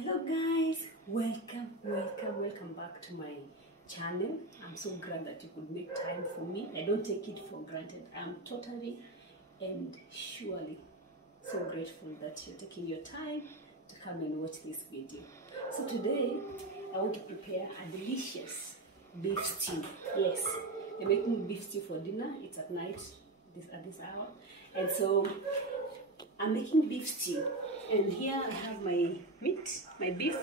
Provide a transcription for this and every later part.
Hello guys, welcome back to my channel. I'm so glad that you could make time for me. I don't take it for granted. I'm totally and surely so grateful that you're taking your time to come and watch this video. So today I want to prepare a delicious beef stew. Yes, I'm making beef stew for dinner. It's at night at this hour, and so I'm making beef stew. And here I have my meat, my beef,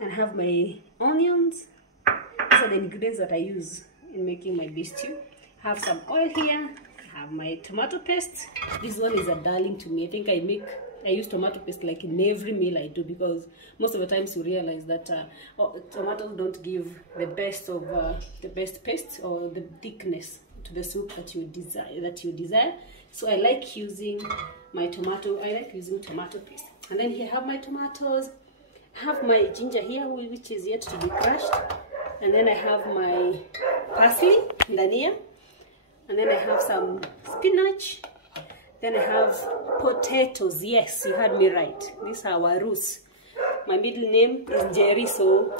and I have my onions. These are the ingredients that I use in making my beef stew. I have some oil here. I have my tomato paste. This one is a darling to me. I think I use tomato paste like in every meal I do, because most of the times you realize that tomatoes don't give the best of the best paste or the thickness to the soup that you desire. So I like using tomato paste. And then here I have my tomatoes. I have my ginger here, which is yet to be crushed. And then I have my parsley, dhania. And then I have some spinach. Then I have potatoes. Yes, you heard me right. These are warus. My middle name is Jerry, so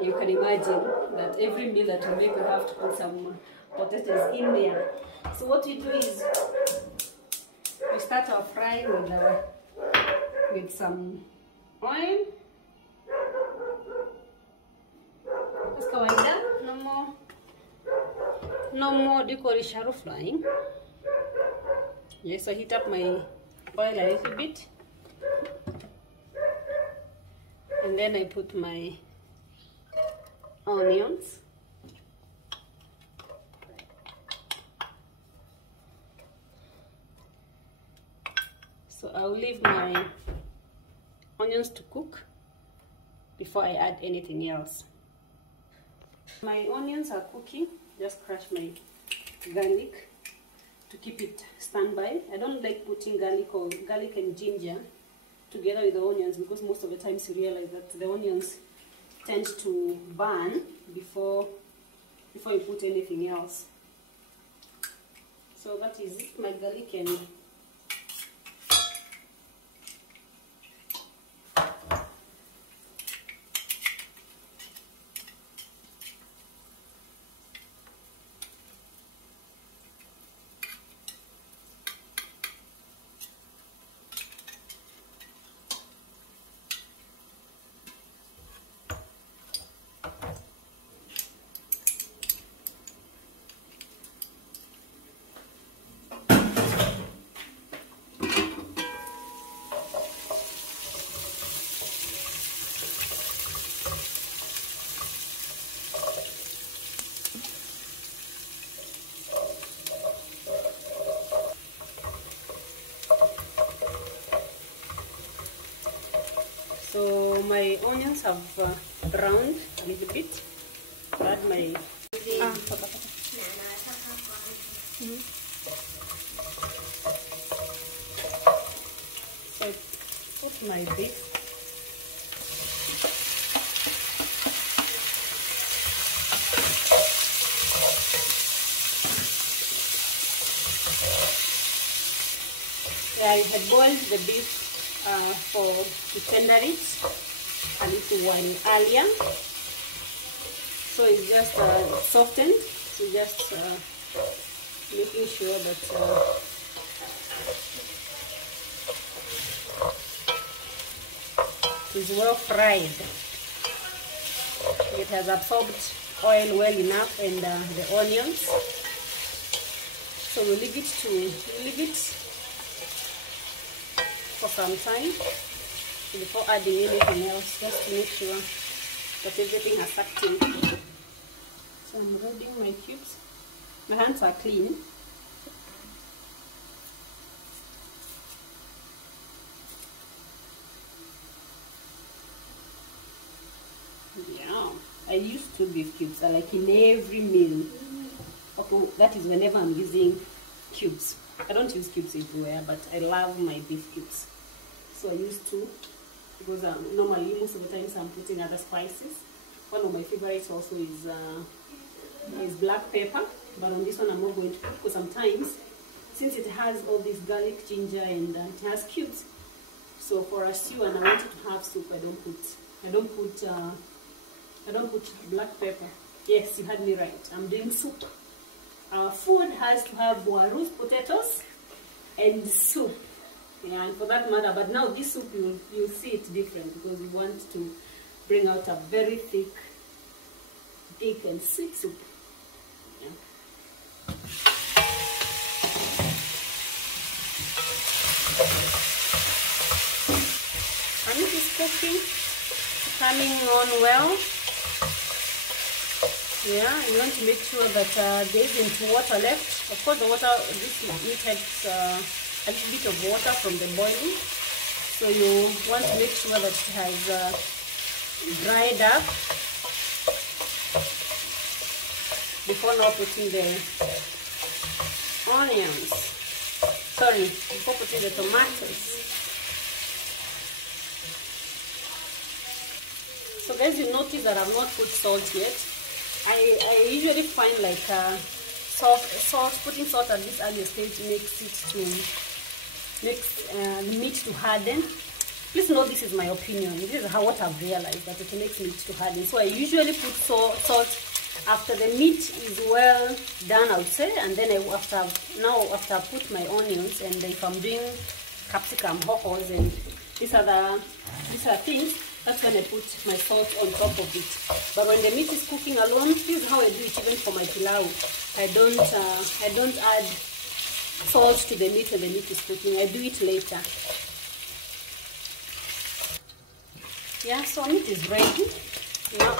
you can imagine that every meal that we make, we have to put some potatoes in there. So what we do is we start our fry with some oil. As kawaida, no more decoration frying. Yes, I heat up my oil a little bit, and then I put my onions. So I'll leave my onions to cook before I add anything else. My onions are cooking. Just crush my garlic to keep it standby. I don't like putting garlic and ginger together with the onions, because most of the times you realize that the onions tend to burn before you put anything else. So that is it. My garlic and so my onions have browned a little bit. Add my so put my beef. I had boiled the beef to tender it a little while earlier, so it's just softened. So just making sure that it is well fried. It has absorbed oil well enough, and the onions. So we'll leave it for some time before adding anything else, just to make sure that everything has sucked in. So I'm loading my cubes. My hands are clean. Yeah, I use 2 beef cubes. I like in every meal. Okay, that is whenever I'm using cubes. I don't use cubes everywhere, but I love my beef cubes. So I use 2, because normally most of the times I'm putting other spices. One of my favorites also is black pepper, but on this one I'm not going to put, because sometimes, since it has all this garlic, ginger, and it has cubes, So for a stew, and I want it to have soup, I don't put black pepper. Yes, you heard me right. I'm doing soup. Our food has to have warus, potatoes, and soup. Yeah, and for that matter, but now this soup, you'll see it different because we want to bring out a very thick and sweet soup. Yeah. And it is cooking, coming on well. Yeah, you want to make sure that there isn't water left. Of course, the water, this meat has a little bit of water from the boiling. So you want to make sure that it has dried up before now putting the onions. Sorry, before putting the tomatoes. So guys, you notice that I've not put salt yet. I usually find like putting salt at this early stage makes the meat to harden. Please note, this is my opinion. This is what I've realized, that it makes meat to harden. So I usually put salt after the meat is well done, I would say, and then after I put my onions, and if I'm doing capsicum, hohos, and these are things, that's when I put my salt on top of it. But when the meat is cooking alone, this is how I do it. Even for my pilau, I don't add salt to the meat when the meat is cooking. I do it later. Yeah, so meat is ready. Now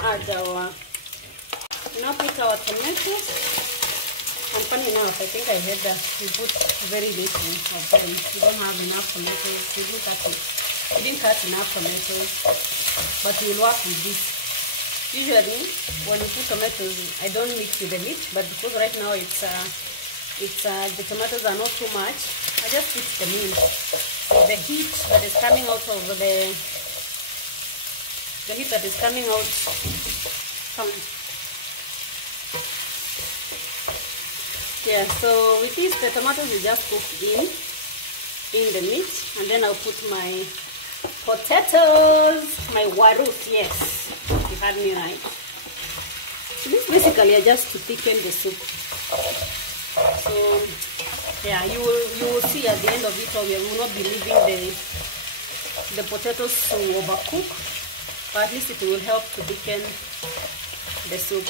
put our tomatoes. And funny enough, I think I heard that we put very little of them. We don't have enough tomatoes. We didn't cut enough tomatoes, but we'll work with this. Usually, when you put tomatoes, I don't mix with the meat, but because right now the tomatoes are not too much, I just put them in. So the heat that is coming out of yeah, so with this, the tomatoes will just cook in the meat, and then I'll put my potatoes, my warus. Yes, you heard me right. So this basically are just to thicken the soup. So yeah, you will see at the end of it all, we will not be leaving the potatoes to overcook, but at least it will help to thicken the soup.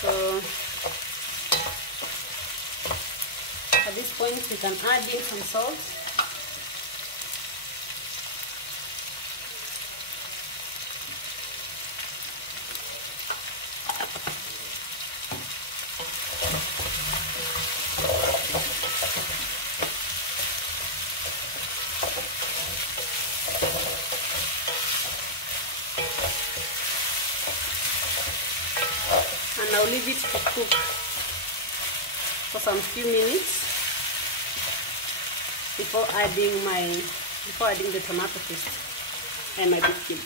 So at this point, we can add in some salt. And I'll leave it to cook for some few minutes before adding the tomato paste and my beef cube.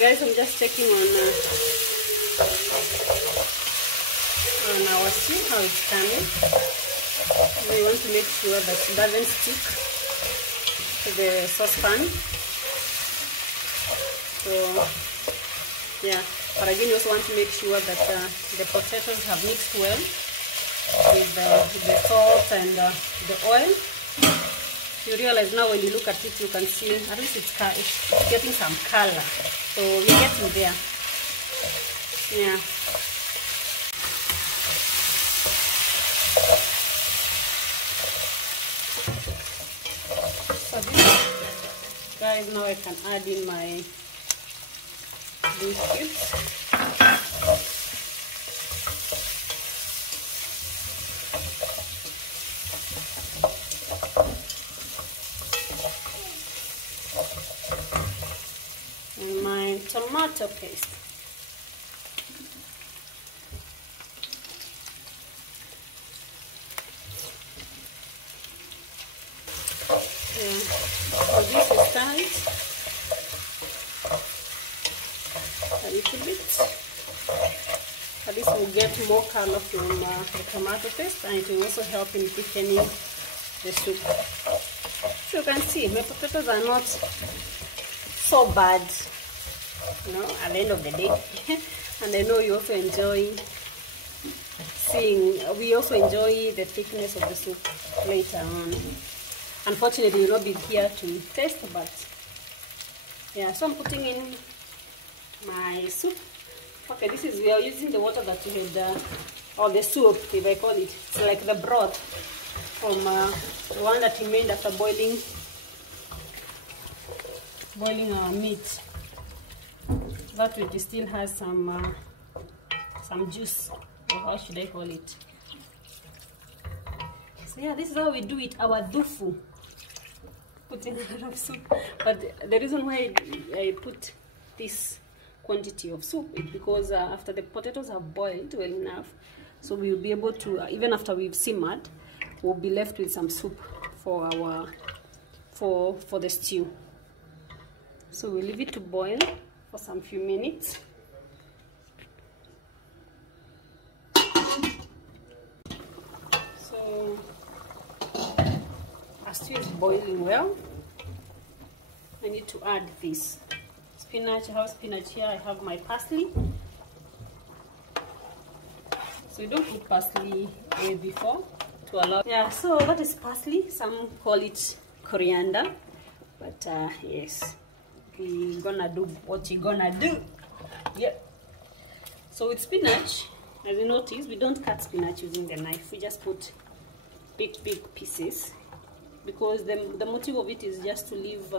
Guys, I'm just checking on our stew, how it's coming. We want to make sure that it doesn't stick to the saucepan. So yeah, but again, you also want to make sure that the potatoes have mixed well with the salt and the oil. You realize now when you look at it, you can see at least it's getting some color. So we're getting there. Yeah. So this, guys, now I can add in my beef cubes. And my tomato paste. Yeah. So this is tight. A little bit. At least This will get more color from the tomato paste, and it will also help in thickening the soup. So you can see my potatoes are not so bad, you know, at the end of the day. And I know you also enjoy we also enjoy the thickness of the soup later on. Unfortunately, you'll not be here to taste, but yeah, so I'm putting in my soup. Okay, this is, we are using the water that we had, or the soup, if I call it. It's like the broth from the one that we made after boiling our meat. That it still has some juice, or how should I call it? So yeah, this is how we do it, our dufu. Putting a lot of soup. But the reason why I put this quantity of soup is because after the potatoes have boiled well enough, so we will be able to, even after we've simmered, we'll be left with some soup for our for the stew. So we'll leave it to boil for some few minutes. So our stew is boiling well. I need to add this spinach. I have spinach here. I have my parsley. So you don't put parsley before to allow. Yeah, so that is parsley. Some call it coriander, but yes, we're gonna do what you're gonna do. Yeah. So with spinach, as you notice, we don't cut spinach using the knife. We just put big pieces, because the motive of it is just to leave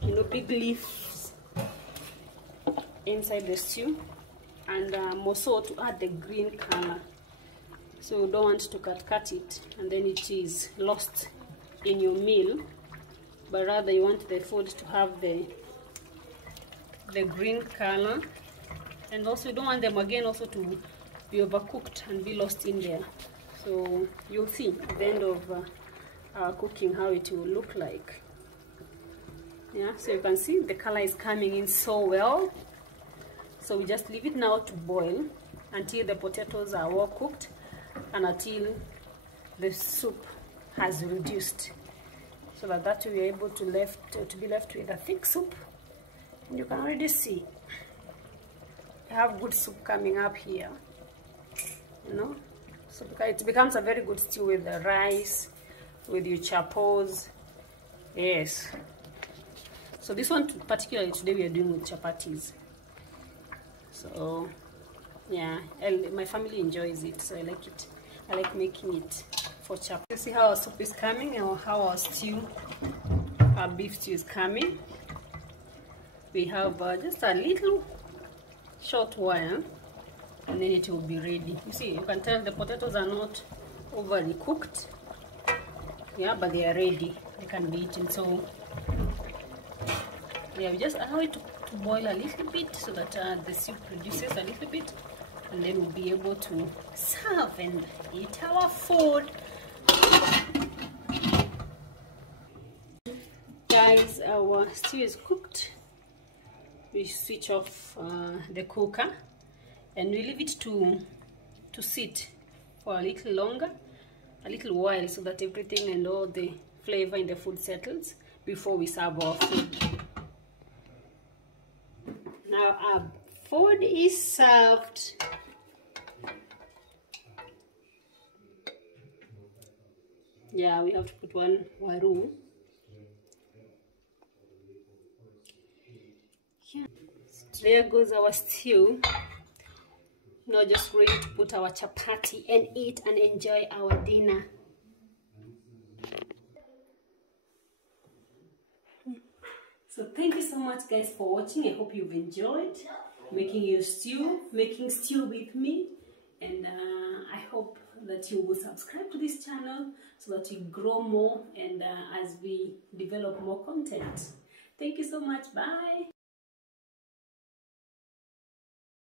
you know, big leaves inside the stew, and more so to add the green color. So you don't want to cut it and then it is lost in your meal, but rather you want the food to have the green color, and also you don't want them again also to be overcooked and be lost in there. So you'll see at the end of our cooking how it will look like. Yeah, so you can see the color is coming in so well. So we just leave it now to boil until the potatoes are well cooked and until the soup has reduced, so that we're able to be left with a thick soup. And you can already see you have good soup coming up here, you know. So it becomes a very good stew with the rice, with your chapos. Yes. So this one particularly today we are doing with chapatis. So yeah, my family enjoys it, so I like it. I like making it for chap. You see how our soup is coming, or how our beef stew is coming. We have just a little short while, and then it will be ready. You see, you can tell the potatoes are not overly cooked. Yeah, but they are ready. They can be eaten. So yeah, we just allow it to boil a little bit so that the soup reduces a little bit, and then we'll be able to serve and eat our food. Guys, our stew is cooked. We switch off the cooker and we leave it to sit for a little longer, a little while, so that everything and all the flavor in the food settles before we serve our food. Now our food is served. Yeah, we have to put one waru. Yeah. So there goes our stew. Now just ready to put our chapati and eat and enjoy our dinner. So thank you so much guys for watching. I hope you've enjoyed making stew with me, and I hope that you will subscribe to this channel so that we grow more, and as we develop more content. Thank you so much. Bye.